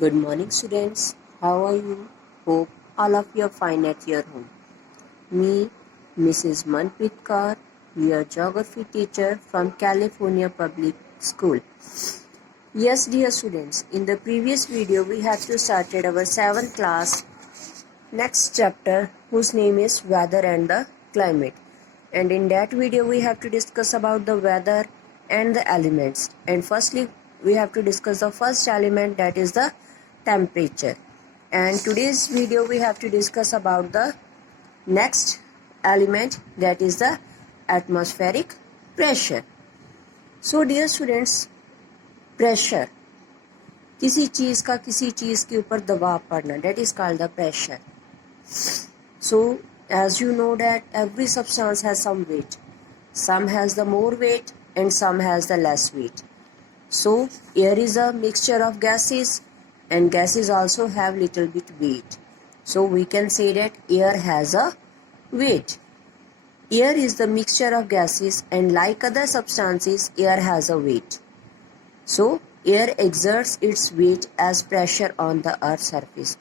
Good morning, students. How are you? Hope all of you are fine at your home. Me, Mrs. Manpreet Kaur, your geography teacher from California Public School. Yes, dear students, in the previous video we have to started our 7th class next chapter whose name is Weather and the Climate. And in that video we have to discuss about the weather and the elements. And firstly we have to discuss the first element, that is the temperature. And today's video we have to discuss about the next element, that is the atmospheric pressure. So dear students, pressure, किसी चीज़ का किसी चीज़ के ऊपर दबाव पड़ना, that is called the pressure. So as you know that every substance has some weight. Some has the more weight and some has the less weight. So air is a mixture of gases and gases also have little bit weight. So we can say that air has a weight. Air is the mixture of gases and like other substances, air has a weight. So air exerts its weight as pressure on the earth surface.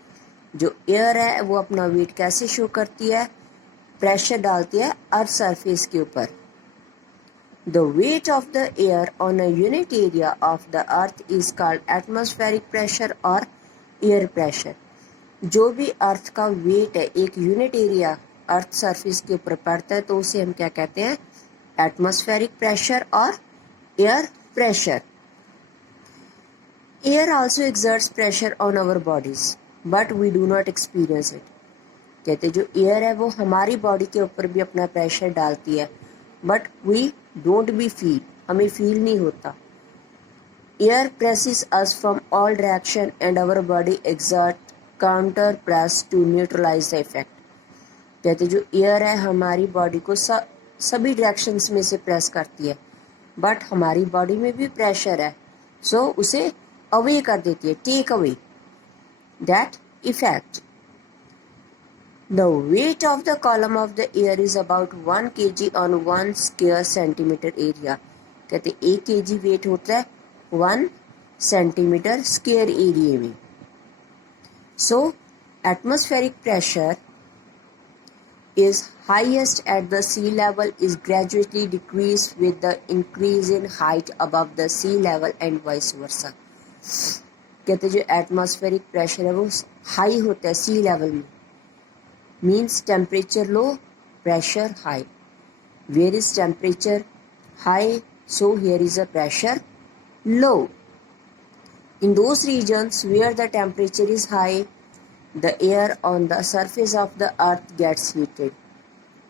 जो air है वो अपना wait कैसे show करती है? Pressure डालती है earth surface के ऊपर. The weight of the air on a unit area of the earth is called atmospheric pressure और एयर प्रेशर. जो भी अर्थ का वेट है एक यूनिट एरिया अर्थ सरफेस के ऊपर पड़ता है तो उसे हम क्या कहते हैं? एटमॉस्फेरिक प्रेशर और air pressure. Air also exerts pressure on our bodies but we do not experience it. कहते जो एयर है वो हमारी बॉडी के ऊपर भी अपना प्रेशर डालती है but we don't be feel, हमें फील नहीं होता. Air presses us from all direction and our body exert counter press to neutralize the effect. कहते जो एयर है हमारी बॉडी को सभी डायरेक्शंस में से प्रेस करती है बट हमारी बॉडी में भी प्रेशर है सो उसे अवे कर देती है, take away that effect. The weight of the column of the air is about 1 kg on 1 square centimeter area. कहते 1 kg वेट होता है 1 सेंटीमीटर स्क्वायर एरिया में. So atmospheric pressure is highest at the sea level, is gradually decreased with the increase in height above the sea level and vice versa. कहते जो atmospheric pressure है वो high होता है sea level में, means temperature low pressure high. Where is temperature high so here is a pressure low. In those regions where the temperature is high the air on the surface of the earth gets heated.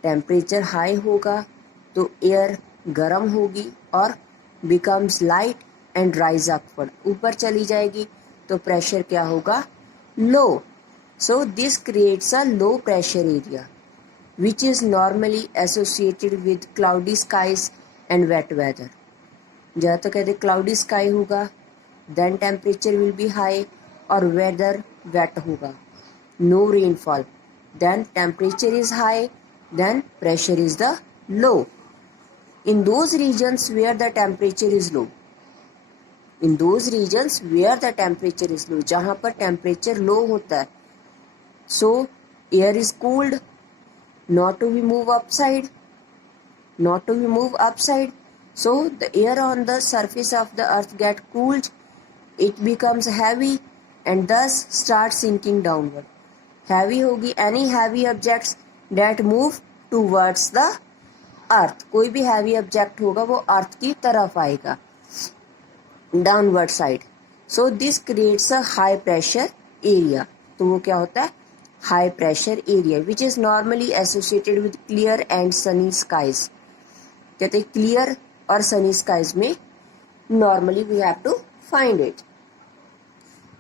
Temperature high होगा तो air गर्म होगी और becomes light and rise upward, ऊपर चली जाएगी तो pressure क्या होगा? Low. So this creates a low pressure area which is normally associated with cloudy skies and wet weather. जहाँ तो कहते क्लाउडी स्काई होगा then temperature will be high और वेदर वेट होगा, no rainfall, then temperature is high then pressure is the low. In those regions where the temperature is low, in those regions where the temperature is low, जहाँ पर temperature low होता है so air is cooled, not to be move upside, not to be move upside. So the air on the surface of the earth get cooled, it becomes heavy and thus start sinking downward. Heavy होगी any heavy objects that move towards the earth. कोई भी heavy object होगा वो अर्थ की तरफ आएगा downward side. So this creates a high pressure area. तो वो क्या होता है? High pressure area which is normally associated with clear and sunny skies. कहते हैं क्लियर और सनी स्काइज में normally we have to find it.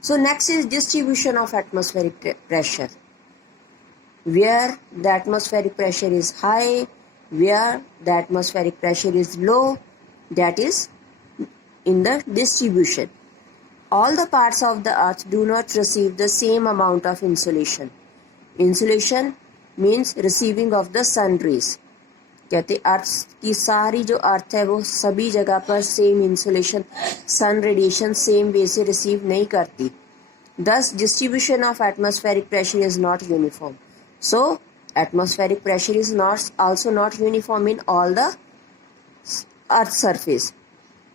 So next is distribution of atmospheric pressure. Where the atmospheric pressure is high, where the atmospheric pressure is low, that is in the distribution. All the parts of the earth do not receive the same amount of insolation. Insolation means receiving of the sun rays. कहते अर्थ की सारी जो अर्थ है वो सभी जगह पर same insulation sun radiation same way से रिसीव नहीं करती. Thus, distribution of atmospheric pressure is not uniform. So, atmospheric pressure is also not uniform in all the Earth's surface.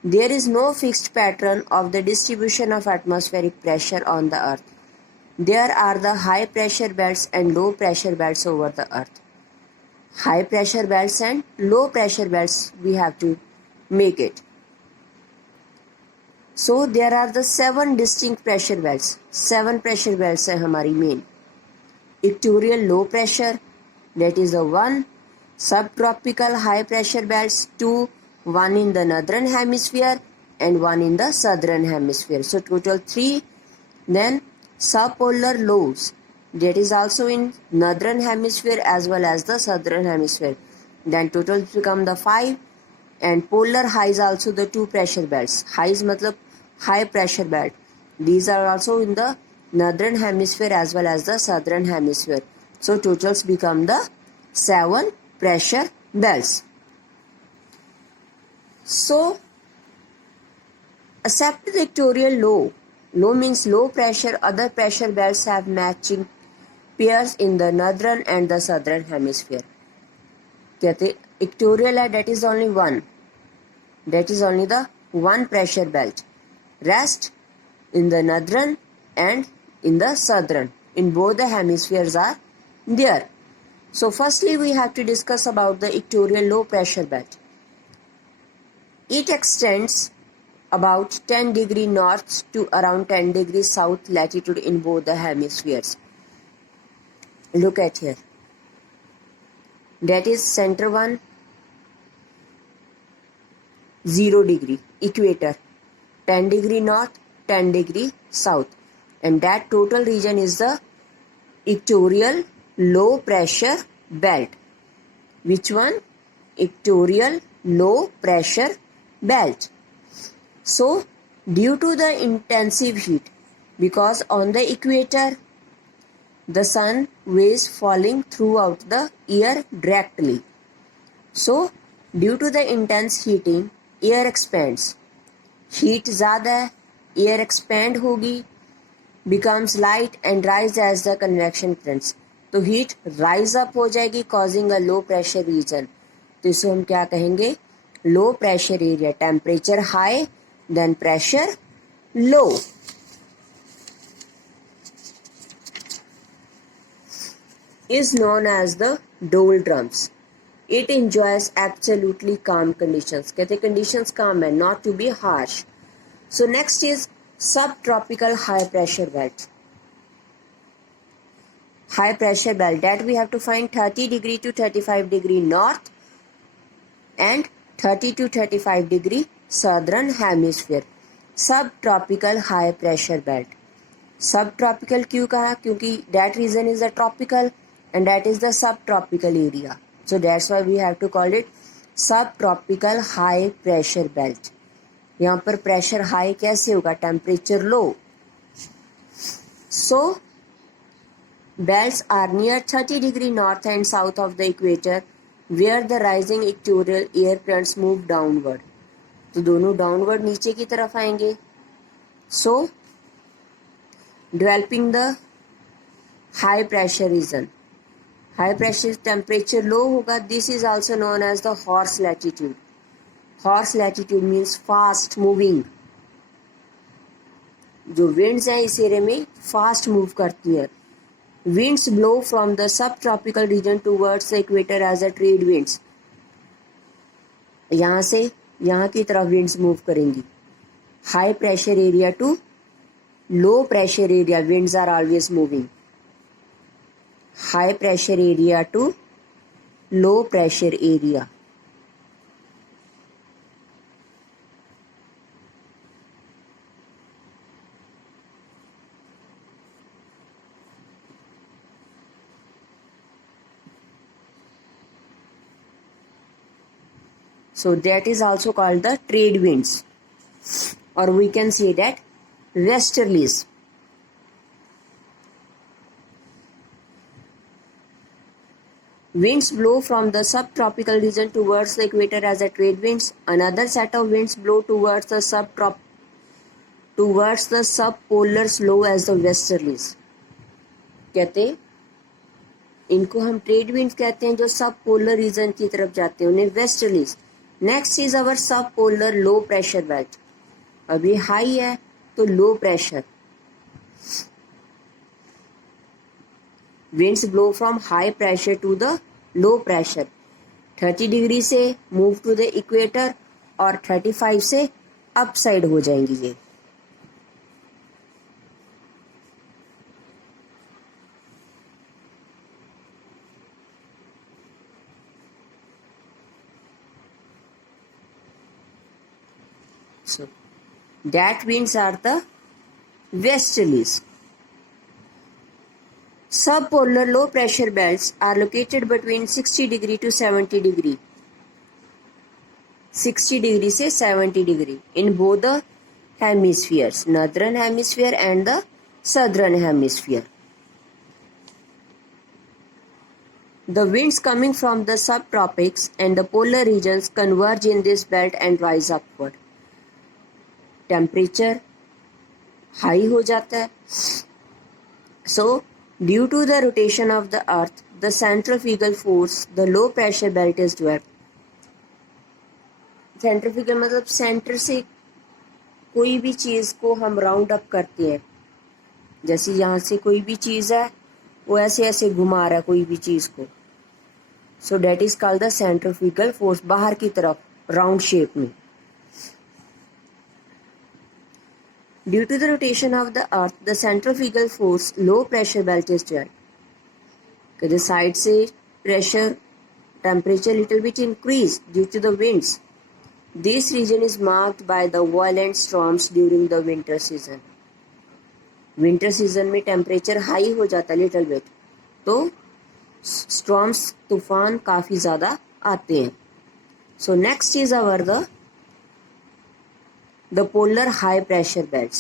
There is no fixed pattern of the distribution of atmospheric pressure on the Earth. There are the high pressure belts and low pressure belts over the Earth. High pressure belts and low pressure belts we have to make it. So there are the 7 distinct pressure belts. 7 pressure belts है हमारी main. Equatorial low pressure, that is the 1. Subtropical high pressure belts 2. 1 in the northern hemisphere and 1 in the southern hemisphere. So total 3. Then subpolar lows, that is also in northern hemisphere as well as the southern hemisphere. Then total become the 5. And polar highs also the 2 pressure belts. Highs matlab high pressure belt. These are also in the northern hemisphere as well as the southern hemisphere. So totals become the 7 pressure belts. So except the equatorial low, low means low pressure, other pressure belts have matching pairs in the northern and the southern hemisphere. कहते equatorial है, that is only one, that is only the one pressure belt. Rest in the northern and in the southern, in both the hemispheres are there. So firstly we have to discuss about the equatorial low pressure belt. It extends about 10 degree north to around 10 degrees south latitude in both the hemispheres. Look at here. That is center one, 0 degree, equator, 10 degree north, 10 degree south. And that total region is the equatorial low pressure belt. Which one? Equatorial low pressure belt. So, due to the intensive heat, because on the equator, the sun rays falling throughout the year directly. So, due to the intense heating, air expands. Heat ज़्यादा है, air expand होगी, becomes light and rise as the convection currents. तो heat rise up हो जाएगी, causing a low pressure region. तो इसे हम क्या कहेंगे? Low pressure area. Temperature high, then pressure low. Is known as the doldrums. It enjoys absolutely calm conditions. कहते conditions calm है, not to be harsh. So next is subtropical high pressure belt. High pressure belt, that we have to find 30 degree to 35 degree north and 30 to 35 degree southern hemisphere. Subtropical high pressure belt. Subtropical क्यों कहा? क्योंकि that region is a tropical and that is the subtropical area. So that's why we have to call it subtropical high pressure belt. यहाँ पर pressure high कैसे होगा? Temperature low. So belts are near 30 degree north and south of the equator where the rising equatorial air currents move downward. तो दोनों downward नीचे की तरफ आएंगे. So developing the high pressure region. High pressure temperature low होगा. This is also known as the horse latitude. Horse latitude means fast moving. जो winds हैं इस एरिया में fast move करती है. Winds blow from the subtropical region towards the equator as a trade winds. यहाँ से यहाँ की तरफ winds move करेंगी. High pressure area to low pressure area winds are always moving. High pressure area to low pressure area. So that is also called the trade winds, or we can say that westerlies. Winds blow from the subtropical region towards the equator as a trade winds. Another set of winds blow towards the towards the subpolar slow as the westerlies. कहते इनको हम trade winds कहते हैं जो सब polar region की तरफ जाते हैं, उन्हें वेस्टर्लीज. नेक्स्ट इज अवर सब पोलर लो प्रेशर बेल्ट. अब ये हाई है तो low pressure. Winds blow from high pressure to the low pressure. 30 degree से मूव टू द इक्वेटर और 35 से अप साइड हो जाएंगी ये. So that winds are the westerlies. Subpolar low pressure belts are located between 60 degree to 70 degree. 60 degree से 70 degree in both the hemispheres, northern hemisphere and the southern hemisphere. The winds coming from the subtropics and the polar regions converge in this belt and rise upward. Temperature high हो जाता है. So due to the rotation of the earth the centrifugal force the low pressure belt is developed. Centrifugal मतलब centre से कोई भी चीज़ को हम राउंड अप करते हैं. जैसे यहाँ से कोई भी चीज़ है वो ऐसे ऐसे घुमा रहा है कोई भी चीज़ को. So that is called the centrifugal force. बाहर की तरफ राउंड शेप में. Due to the rotation of the earth, the centrifugal force low pressure belt is developed. The side से pressure temperature little bit increase due to the winds. This region is marked by the violent storms during the winter season. Winter season में temperature high हो जाता है little bit, तो storms तूफान काफ़ी ज़्यादा आते हैं. So next is our the polar high pressure belts.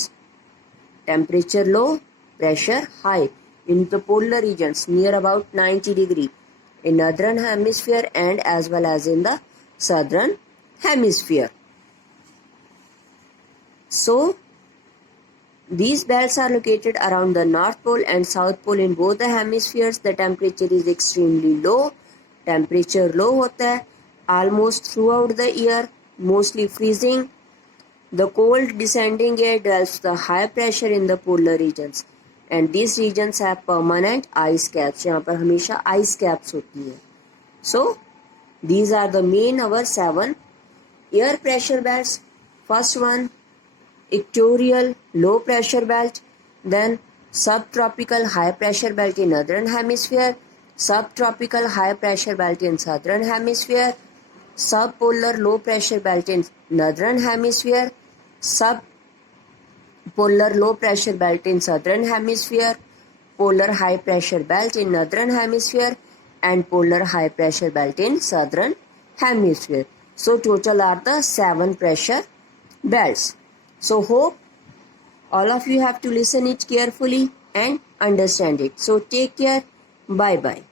Temperature low, pressure high in the polar regions near about 90 degree in northern hemisphere and as well as in the southern hemisphere. So these belts are located around the north pole and south pole in both the hemispheres. The temperature is extremely low. Temperature low होता है almost throughout the year, mostly freezing. The cold descending air develops the high pressure in the polar regions and these regions have permanent ice caps. यहाँ पर हमेशा ice caps होती है. So these are the main our 7 air pressure belts. First one, equatorial low pressure belt, then subtropical high pressure belt in northern hemisphere, subtropical high pressure belt in southern hemisphere, subpolar low pressure belt in northern hemisphere, subpolar low pressure belt in southern hemisphere, polar high pressure belt in northern hemisphere and polar high pressure belt in southern hemisphere. So total are the 7 pressure belts. So hope all of you have to listen it carefully and understand it. So take care. Bye bye.